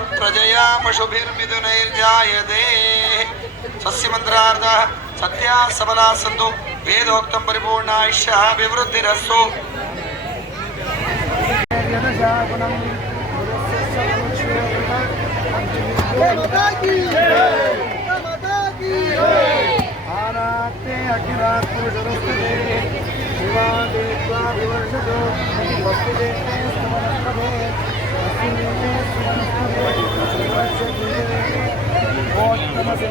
ಪ್ರಜಯಾ ಸಸ್ಯ ಮಂತ್ರಾರ್ಧ ಸತ್ಯಾ ಸಬಲ ಸಂತು ವೇದೋಕ್ತಂ ಪರಿಪೂರ್ಣ ಆಯುಷ್ಯ ವಿವೃದ್ಧಿರಸ್ಸು Thank you.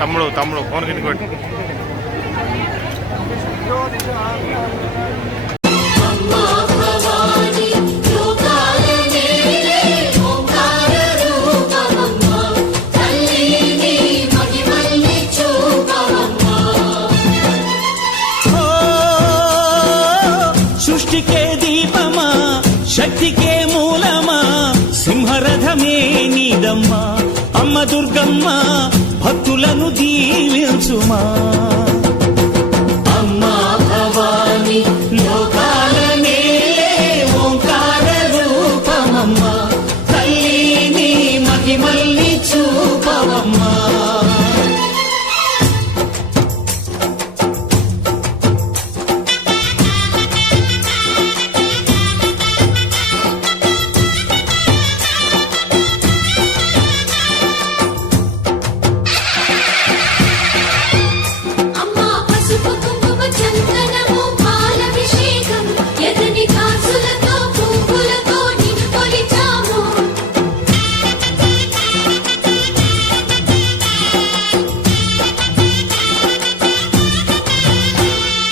తమ్ముడు తమ్ముడు ఫోన్ కింద కొట్టి. సృష్టికే దీపమా శక్తికే మూలమా సింహరథమే నీదమ్మా. అమ్మ దుర్గమ్మ భక్తులను దీవించుమా.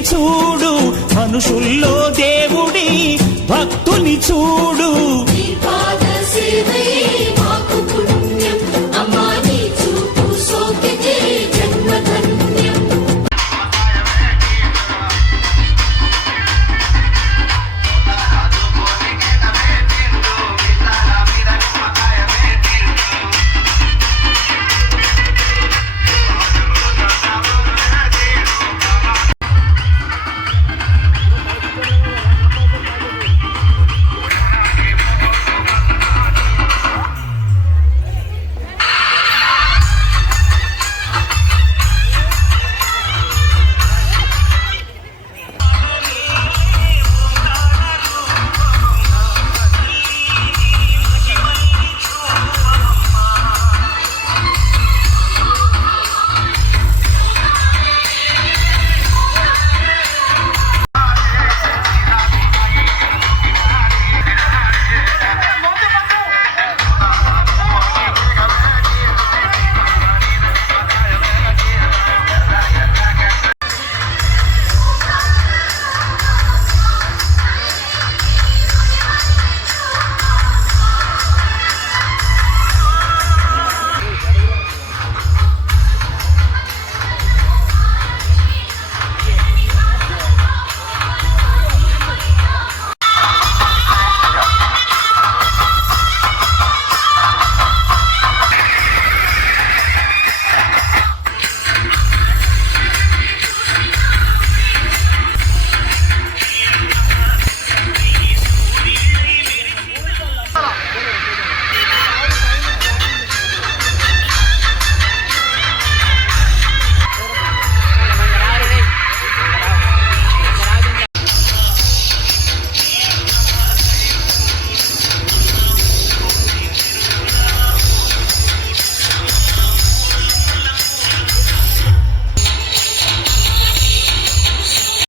చూడు మనుషుల్లో దేవుడి భక్తుని చూడు.